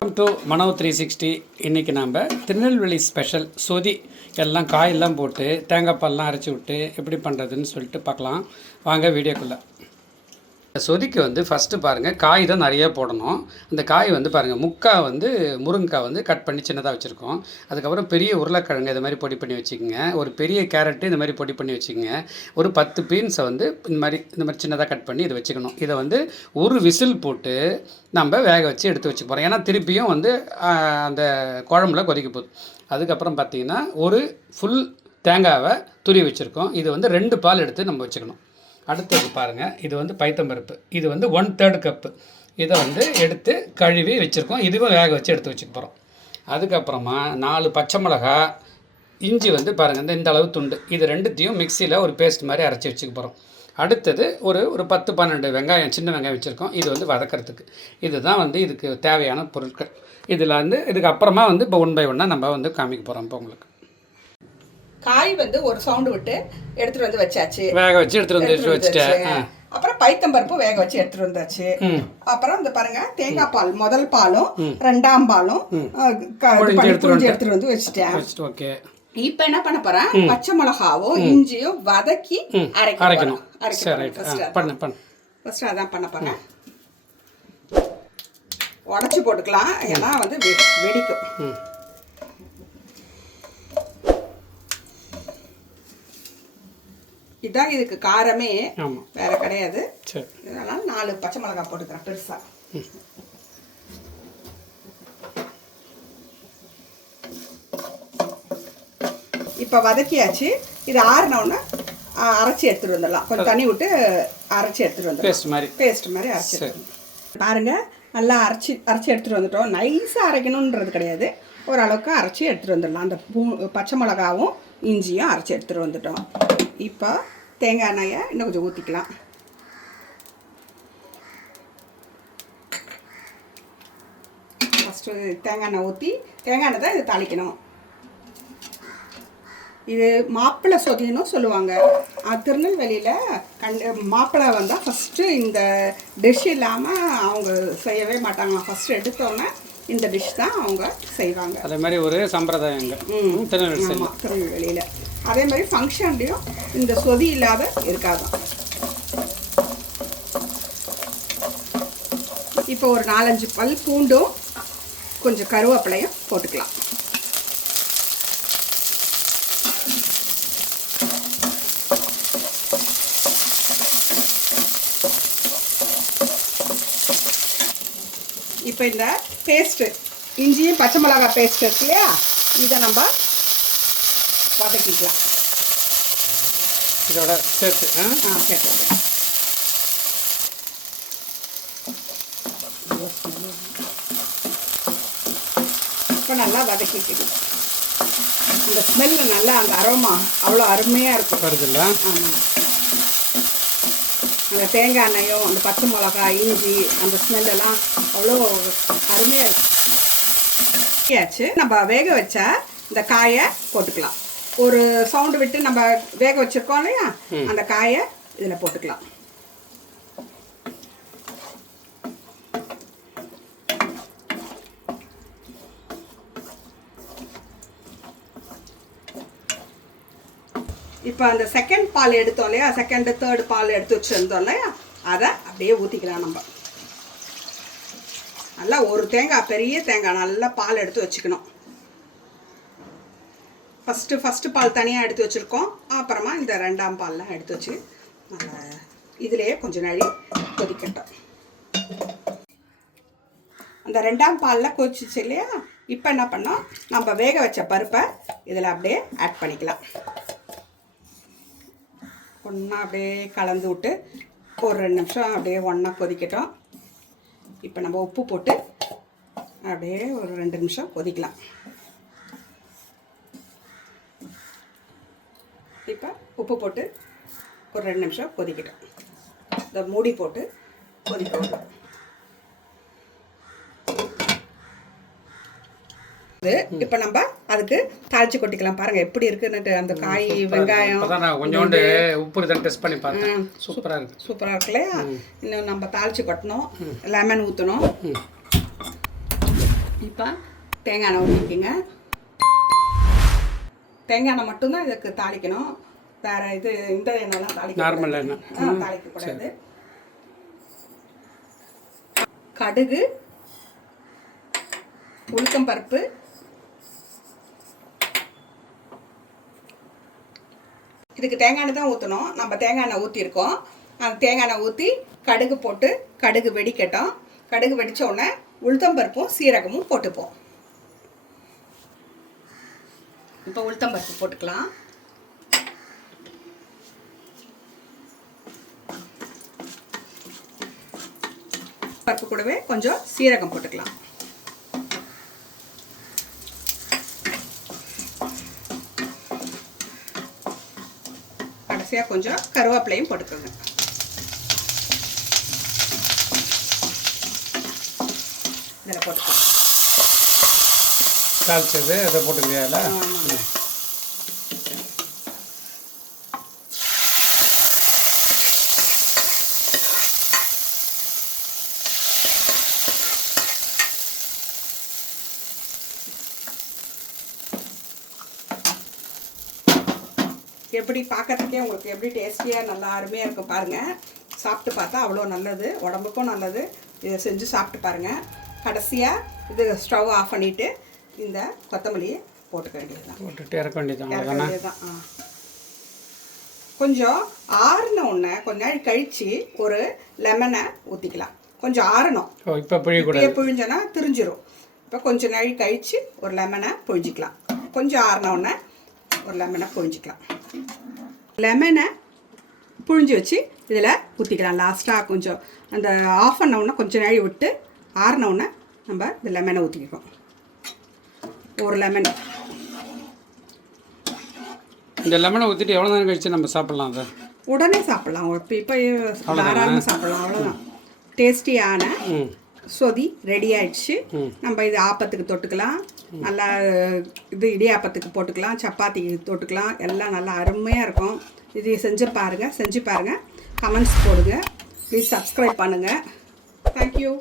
Welcome to Mano three sixty இன்றைக்கி நாம் Tirunelveli special சொதி. எல்லாம் காயெல்லாம் போட்டு தேங்காய்ப்பால்லாம் அரைச்சி விட்டு எப்படி பண்ணுறதுன்னு சொல்லிட்டு பார்க்கலாம். வாங்க வீடியோக்குள்ளே. சொதிக்கு வந்து ஃபஸ்ட்டு பாருங்கள் காய் தான் நிறைய போடணும். அந்த காய் வந்து பாருங்கள் முக்காய் வந்து முருங்கைக்காய் வந்து கட் பண்ணி சின்னதாக வச்சுருக்கோம். அதுக்கப்புறம் பெரிய உருளைக்கிழங்கு இது மாதிரி பொடி பண்ணி வச்சுக்கோங்க. ஒரு பெரிய கேரட்டு இந்த மாதிரி பொடி பண்ணி வச்சுக்கோங்க. ஒரு பத்து பீன்ஸை வந்து இந்த மாதிரி இந்த மாதிரி சின்னதாக கட் பண்ணி இதை வச்சுக்கணும். இதை வந்து ஒரு விசில் போட்டு நம்ம வேக வச்சு எடுத்து வச்சுக்க போகிறோம் ஏன்னா திருப்பியும் வந்து அந்த குழம்புல கொதிக்க போகுது. அதுக்கப்புறம் பார்த்திங்கன்னா ஒரு ஃபுல் தேங்காவை துரி வச்சுருக்கோம். இது வந்து ரெண்டு பால் எடுத்து நம்ம வச்சுக்கணும். அடுத்தது பாருங்கள் இது வந்து பைத்தம்பருப்பு இது வந்து ஒன் தேர்ட் கப்பு இதை வந்து எடுத்து கழுவி வச்சுருக்கோம். இதுவும் வேக வச்சு எடுத்து வச்சுக்க போகிறோம் அதுக்கப்புறமா நாலு பச்சை மிளகா இஞ்சி வந்து பாருங்கள் இந்த இந்த அளவு துண்டு. இது ரெண்டுத்தையும் மிக்சியில் ஒரு பேஸ்ட் மாதிரி அரைச்சி வச்சுக்க போகிறோம் அடுத்தது ஒரு ஒரு பத்து பன்னெண்டு வெங்காயம் சின்ன வெங்காயம் வச்சுருக்கோம். இது வந்து வதக்கிறதுக்கு. இதுதான் வந்து இதுக்கு தேவையான பொருட்கள். இதில் வந்து இதுக்கு அப்புறமா வந்து இப்போ ஒன் பை ஒன்னாக நம்ம வந்து காமிக்க போகிறோம் இப்போ உங்களுக்கு. காய் வந்து ஒரு சவுண்டு விட்டு எடுத்துட்டு வந்து வச்சாச்சு. வேக வச்சு வந்து எடுத்துட்டு வந்தாச்சு. அப்புறம் பைத்தம்பருப்பு வேக வச்சு எடுத்துட்டு வந்தாச்சு. அப்புறம் இந்த பாருங்க தேங்காய் பால் முதல் பாலும் ரெண்டாம் பாலும் பண்ணி எடுத்துட்டு வந்து வச்சுட்டேன். இப்ப என்ன பண்ண போறேன்? பச்சை மிளகாவும் இஞ்சியும் வதக்கி அரைக்க அரைக்கணும். அரைக்க சரி ரைட். ஆ பண்ணு பண்ணு. ஃபர்ஸ்ட் அதான் பண்ண போறேன். உடச்சி போட்டுக்கலாம். ஏன்னா வந்து வெடிக்கும். ம் இதான் இதுக்கு காரமே. வேற கிடையாது. இதனால நாலு பச்சை மிளகாய் போட்டுக்கிறேன் பெருசா. இப்போ வதக்கியாச்சு. இது ஆறினவுடனே அரைச்சி எடுத்துட்டு வந்துடலாம். கொஞ்சம் தண்ணி விட்டு அரைச்சி எடுத்துட்டு வந்துடலாம். பேஸ்ட் மாதிரி. பேஸ்ட் மாதிரி அரைச்சி பாருங்க நல்லா அரைச்சி அரைச்சி எடுத்துட்டு வந்துட்டோம். நைஸாக அரைக்கணுன்றது கிடையாது. ஓரளவுக்கு அரைச்சி எடுத்துட்டு வந்துடலாம். அந்த பூ பச்சை மிளகாவும் இஞ்சியும் அரைச்சி எடுத்துட்டு வந்துட்டோம். இப்போ தேங்காய் எண்ணெயை இன்னும் கொஞ்சம் ஊற்றிக்கலாம் ஃபஸ்ட்டு தேங்காய் எண்ணெய் ஊற்றி தேங்காய் எண்ணெய் தான் இது தாளிக்கணும். இது மாப்பிள்ளை சொதின்னு சொல்லுவாங்க. திருநெல்வேலியில் கண்டு மாப்பிள்ளை வந்தால் ஃபஸ்ட்டு இந்த டிஷ் இல்லாமல் அவங்க செய்யவே மாட்டாங்களாம். ஃபஸ்ட்டு எடுத்தோன்னே இந்த டிஷ் தான் அவங்க செய்வாங்க. அதே மாதிரி ஒரு ம். திருநெல்வேலி திருநெல்வேலியில். அதே மாதிரி ஃபங்க்ஷன்லேயும் இந்த சொதி இல்லாத இருக்காதான் இப்போ ஒரு நாலஞ்சு பல் பூண்டும் கொஞ்சம் கருவேப்பிலையும் போட்டுக்கலாம். இப்போ இந்த பேஸ்ட்டு இஞ்சியும் பச்சை மிளகாய் பேஸ்ட் இருக்கு இல்லையா? இதை நம்ம வதக்கிக்கலாம். இதோட சேர்த்து ஆ? ஆ கேட்டு இப்போ நல்லா வதக்கிக்கணும். அந்த ஸ்மெல்லு நல்லா அந்த அரோமா அவ்வளோ அருமையாக இருக்கும். வருதுல்ல? ஆமாம் அந்த தேங்காய் எண்ணெயும் அந்த பச்சை மிளகாய் இஞ்சி அந்த ஸ்மெல்லெல்லாம் அவ்வளோ அருமையாக இருக்கும். ஆச்சு. நம்ம வேக வச்ச இந்த காயை போட்டுக்கலாம். ஒரு சவுண்டு விட்டு நம்ம வேக வச்சிருக்கோம் இல்லையா? அந்த காயை இதில் போட்டுக்கலாம். இப்போ அந்த செகண்ட் பால் எடுத்தோம் இல்லையா? செகண்ட் தேர்ட் பால் எடுத்து வச்சுருந்தோம் இல்லையா? அதை அப்படியே ஊற்றிக்கலாம் நம்ம. நல்லா ஒரு தேங்காய் பெரிய தேங்காய் நல்லா பால் எடுத்து வச்சுக்கணும். ஃபஸ்ட்டு ஃபஸ்ட்டு பால் தனியாக எடுத்து வச்சுருக்கோம். அப்புறமா இந்த ரெண்டாம் பால்லாம் எடுத்து வச்சு நம்ம இதுலேயே கொஞ்சம் நாளி கொதிக்கட்டும். அந்த ரெண்டாம் பாலில் கொதிச்சிச்சு இல்லையா? இப்போ என்ன பண்ணோம்? நம்ம வேக வச்ச பருப்பை இதில் அப்படியே ஆட் பண்ணிக்கலாம். ஒன்றா அப்படியே கலந்து விட்டு ஒரு ரெண்டு நிமிஷம் அப்படியே ஒன்றா கொதிக்கட்டும். இப்போ நம்ம உப்பு போட்டு அப்படியே ஒரு ரெண்டு நிமிஷம் கொதிக்கலாம். இப்போ உப்பு போட்டு ஒரு ரெண்டு நிமிஷம் கொதிக்கட்டும். இந்த மூடி போட்டு கொதிக்க விடலாம் இப்போ நம்ம அதுக்கு தாளிச்சு கொட்டிக்கலாம். பாருங்க எப்படி இருக்குன்னுட்டு அந்த காய் வெங்காயம் கொஞ்சோண்டு உப்பு டெஸ்ட் பண்ணி பார்த்தேன். சூப்பராக இருக்குது சூப்பராக இருக்கு. இல்லையா? இன்னும் நம்ம தாளிச்சு கொட்டணும். லெமன் ஊற்றணும் இப்போ தேங்காய் எண்ணெய் ஊற்றிக்கிங்க தேங்காய் எண்ணெய் மட்டும்தான் இதுக்கு தாளிக்கணும். வேற இது இந்த எண்ணெய்லாம் தாளிக்க நார்மல் எண்ணெய். தாளிக்கக்கூடாது. கடுகு உளுத்தம் பருப்பு இதுக்கு தேங்காய் தான் ஊற்றணும் நம்ம தேங்காய் எண்ணெய் ஊற்றிருக்கோம் அந்த தேங்காய் எண்ணெய் ஊற்றி கடுகு போட்டு கடுகு வெடிக்கட்டும். கடுகு வெடிச்ச உடனே உளுத்தம் பருப்பும் சீரகமும் போட்டுப்போம். இப்போ உளுத்தம் பருப்பு போட்டுக்கலாம் பருப்பு கூடவே கொஞ்சம் சீரகம் போட்டுக்கலாம். கடைசியாக கொஞ்சம் கருவேப்பிலையும் போட்டுக்கோங்க. இதில் போட்டுக்கலாம் தாளிச்சது அதை போட்டுக்கிறியால எப்படி பார்க்கறதுக்கே உங்களுக்கு எப்படி டேஸ்டியாக நல்லா அருமையாக இருக்கும் பாருங்கள் சாப்பிட்டு பார்த்தா அவ்வளோ நல்லது. உடம்புக்கும் நல்லது. இதை செஞ்சு சாப்பிட்டு பாருங்கள் கடைசியாக இது ஸ்டவ் ஆஃப் பண்ணிவிட்டு இந்த கொத்தமல்லியை போட்டுக்க வேண்டியதுதான். போட்டுட்டு இறக்க வேண்டியது கொஞ்சம் ஆறின உடனே கொஞ்ச நாள் கழித்து ஒரு லெமனை ஊற்றிக்கலாம் கொஞ்சம் ஆறணும். இப்போ இப்படியே புழிஞ்சோன்னா திரிஞ்சிரும். இப்போ கொஞ்ச நாள் கழித்து ஒரு லெமனை புழிஞ்சிக்கலாம். கொஞ்சம் ஆறின உடனே ஒரு லெமனை புழிஞ்சிக்கலாம். லெமனை புழிஞ்சு வச்சு இதில் ஊற்றிக்கலாம் லாஸ்ட்டாக கொஞ்சம் அந்த ஆஃப் பண்ண உடனே கொஞ்சம் நாள் விட்டு ஆறின நம்ம இந்த லெமனை ஊற்றிக்கிறோம் ஒரு லெமன் இந்த லெமனை ஊற்றிட்டு எவ்வளோ நேரம் கழிச்சு நம்ம சாப்பிட்லாம் அதை? உடனே சாப்பிட்லாம். இப்போ தாராளமாக சாப்பிட்லாம். அவ்வளோதான் டேஸ்டியான சொதி ரெடி ஆயிடுச்சு. நம்ம இது ஆப்பத்துக்கு தொட்டுக்கலாம். நல்லா இது இடியாப்பத்துக்கு போட்டுக்கலாம். சப்பாத்திக்கு தொட்டுக்கலாம். எல்லாம் நல்லா அருமையாக இருக்கும். இது செஞ்சு பாருங்கள் செஞ்சு பாருங்கள் கமெண்ட்ஸ் போடுங்க. ப்ளீஸ் சப்ஸ்கிரைப் பண்ணுங்கள் தேங்க்யூ